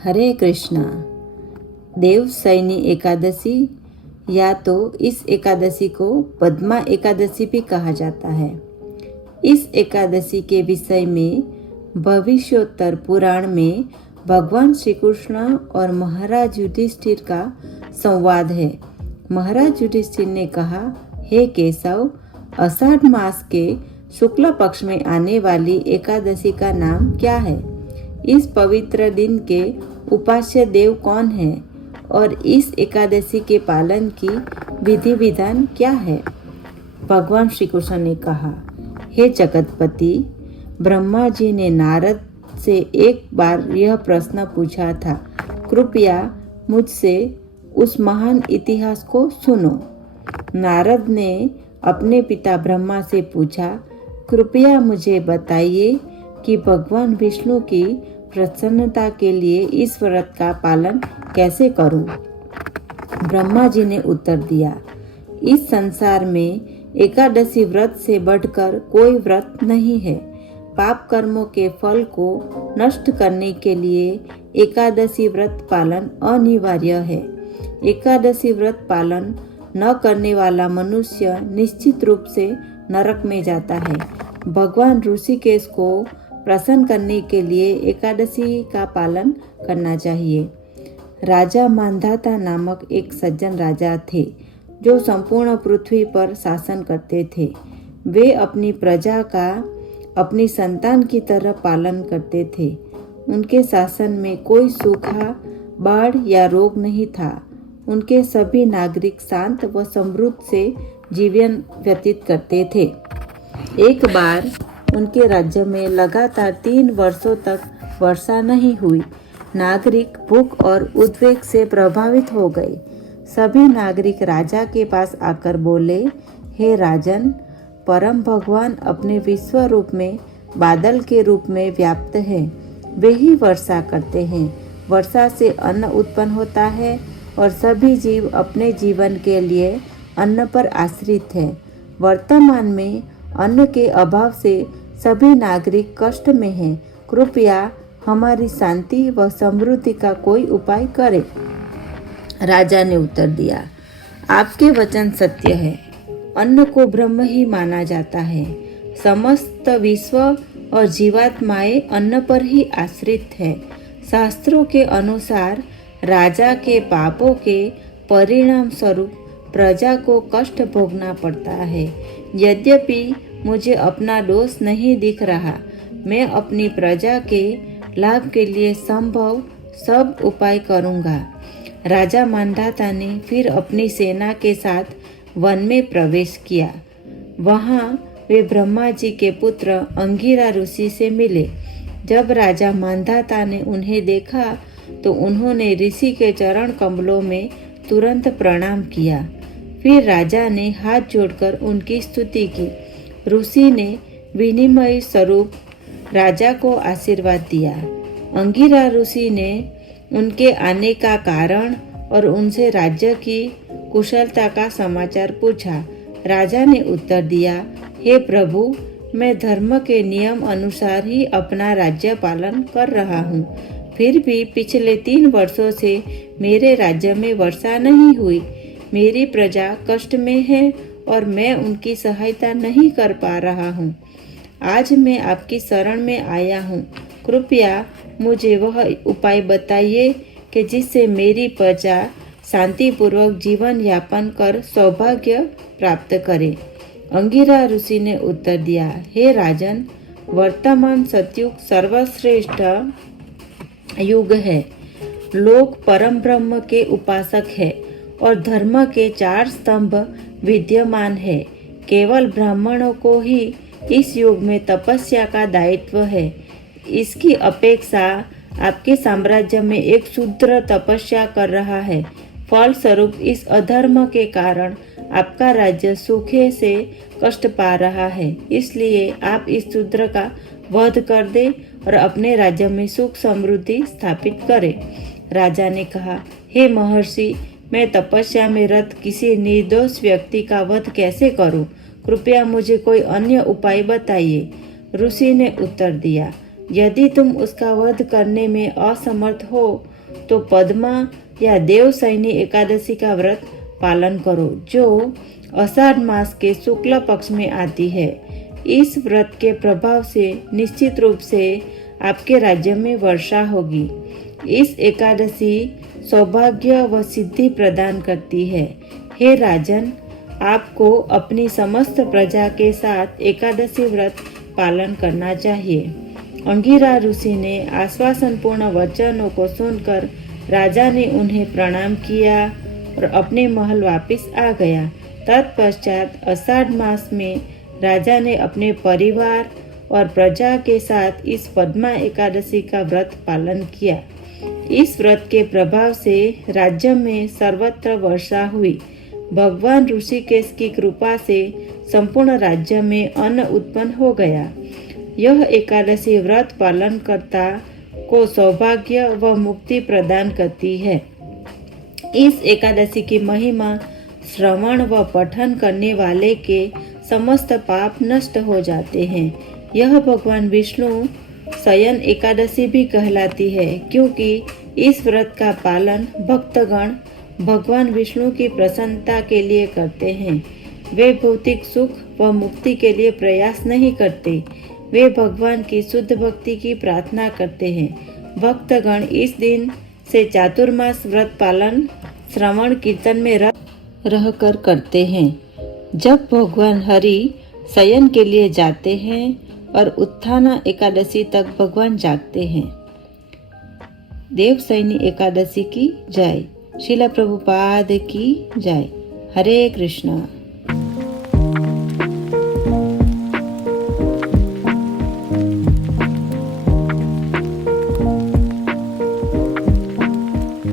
हरे कृष्णा। देवशयनी एकादशी या तो इस एकादशी को पद्मा एकादशी भी कहा जाता है। इस एकादशी के विषय में भविष्योत्तर पुराण में भगवान श्री कृष्ण और महाराज युधिष्ठिर का संवाद है। महाराज युधिष्ठिर ने कहा, हे केशव, आषाढ़ मास के शुक्ल पक्ष में आने वाली एकादशी का नाम क्या है? इस पवित्र दिन के उपास्य देव कौन है और इस एकादशी के पालन की विधि विधान क्या है? भगवान श्री कृष्ण ने कहा, हे जगतपति, ब्रह्मा जी ने नारद से एक बार यह प्रश्न पूछा था, कृपया मुझसे उस महान इतिहास को सुनो। नारद ने अपने पिता ब्रह्मा से पूछा, कृपया मुझे बताइए कि भगवान विष्णु की प्रसन्नता के लिए इस व्रत का पालन कैसे करूं? ब्रह्मा जी ने उत्तर दिया, इस संसार में एकादशी व्रत से बढ़कर कोई व्रत नहीं है। पाप कर्मों के फल को नष्ट करने के लिए एकादशी व्रत पालन अनिवार्य है। एकादशी व्रत पालन न करने वाला मनुष्य निश्चित रूप से नरक में जाता है। भगवान ऋषिकेश को प्रसन्न करने के लिए एकादशी का पालन करना चाहिए। राजा मांधाता नामक एक सज्जन राजा थे जो संपूर्ण पृथ्वी पर शासन करते थे। वे अपनी प्रजा का अपनी संतान की तरह पालन करते थे। उनके शासन में कोई सूखा, बाढ़ या रोग नहीं था। उनके सभी नागरिक शांत व समृद्ध से जीवन व्यतीत करते थे। एक बार उनके राज्य में लगातार 3 वर्षों तक वर्षा नहीं हुई। नागरिक भूख और उद्वेग से प्रभावित हो गए। सभी नागरिक राजा के पास आकर बोले, हे राजन, परम भगवान अपने विश्व रूप में बादल के रूप में व्याप्त है। वे ही वर्षा करते हैं। वर्षा से अन्न उत्पन्न होता है और सभी जीव अपने जीवन के लिए अन्न पर आश्रित है। वर्तमान में अन्न के अभाव से सभी नागरिक कष्ट में हैं। कृपया हमारी शांति व समृद्धि का कोई उपाय करें। राजा ने उत्तर दिया, आपके वचन सत्य है। अन्न को ब्रह्म ही माना जाता है। समस्त विश्व और जीवात्माएं अन्न पर ही आश्रित है। शास्त्रों के अनुसार राजा के पापों के परिणाम स्वरूप प्रजा को कष्ट भोगना पड़ता है। यद्यपि मुझे अपना दोष नहीं दिख रहा, मैं अपनी प्रजा के लाभ के लिए संभव सब उपाय करूंगा। राजा मांधाता ने फिर अपनी सेना के साथ वन में प्रवेश किया। वहां वे ब्रह्मा जी के पुत्र अंगिरा ऋषि से मिले। जब राजा मांधाता ने उन्हें देखा तो उन्होंने ऋषि के चरण कमलों में तुरंत प्रणाम किया। फिर राजा ने हाथ जोड़कर उनकी स्तुति की। ऋषि ने विनिमय स्वरूप राजा को आशीर्वाद दिया। अंगिरा ऋषि ने उनके आने का कारण और उनसे राज्य की कुशलता का समाचार पूछा। राजा ने उत्तर दिया, हे प्रभु, मैं धर्म के नियम अनुसार ही अपना राज्य पालन कर रहा हूँ। फिर भी पिछले 3 वर्षों से मेरे राज्य में वर्षा नहीं हुई। मेरी प्रजा कष्ट में है और मैं उनकी सहायता नहीं कर पा रहा हूँ। आज मैं आपकी शरण में आया हूँ। कृपया मुझे वह उपाय बताइए कि जिससे मेरी प्रजा शांतिपूर्वक जीवन यापन कर सौभाग्य प्राप्त करे। अंगिरा ऋषि ने उत्तर दिया, हे राजन, वर्तमान सतयुग सर्वश्रेष्ठ युग है। लोग परम ब्रह्म के उपासक है और धर्म के 4 स्तंभ विद्यमान है। केवल ब्राह्मणों को ही इस युग में तपस्या का दायित्व है। इसकी अपेक्षा आपके साम्राज्य में एक शूद्र तपस्या कर रहा है। फलस्वरूप इस अधर्म के कारण आपका राज्य सूखे से कष्ट पा रहा है। इसलिए आप इस शूद्र का वध कर दे और अपने राज्य में सुख समृद्धि स्थापित करें। राजा ने कहा, हे महर्षि, मैं तपस्या में रत किसी निर्दोष व्यक्ति का वध कैसे करूं? कृपया मुझे कोई अन्य उपाय बताइए। ऋषि ने उत्तर दिया, यदि तुम उसका वध करने में असमर्थ हो तो पद्मा या देवशयनी एकादशी का व्रत पालन करो, जो आषाढ़ मास के शुक्ल पक्ष में आती है। इस व्रत के प्रभाव से निश्चित रूप से आपके राज्य में वर्षा होगी। इस एकादशी सौभाग्य व सिद्धि प्रदान करती है। हे राजन, आपको अपनी समस्त प्रजा के साथ एकादशी व्रत पालन करना चाहिए। अंगिरा ऋषि ने आश्वासनपूर्ण वचनों को सुनकर राजा ने उन्हें प्रणाम किया और अपने महल वापस आ गया। तत्पश्चात आषाढ़ मास में राजा ने अपने परिवार और प्रजा के साथ इस पद्मा एकादशी का व्रत पालन किया। इस व्रत के प्रभाव से राज्य में सर्वत्र वर्षा हुई। भगवान ऋषिकेश की कृपा से संपूर्ण राज्य में अन्न उत्पन्न हो गया। यह एकादशी व्रत पालन करता को सौभाग्य व मुक्ति प्रदान करती है। इस एकादशी की महिमा श्रवण व पठन करने वाले के समस्त पाप नष्ट हो जाते हैं। यह भगवान विष्णु शयन एकादशी भी कहलाती है, क्योंकि इस व्रत का पालन भक्तगण भगवान विष्णु की प्रसन्नता के लिए करते हैं। वे भौतिक सुख व मुक्ति के लिए प्रयास नहीं करते, वे भगवान की शुद्ध भक्ति की प्रार्थना करते हैं। भक्तगण इस दिन से चातुर्मास व्रत पालन श्रवण कीर्तन में रहकर करते हैं। जब भगवान हरि शयन के लिए जाते हैं और उत्थाना एकादशी तक भगवान जागते हैं। देवशयनी एकादशी की जय। श्रील प्रभुपाद की जय। हरे कृष्णा।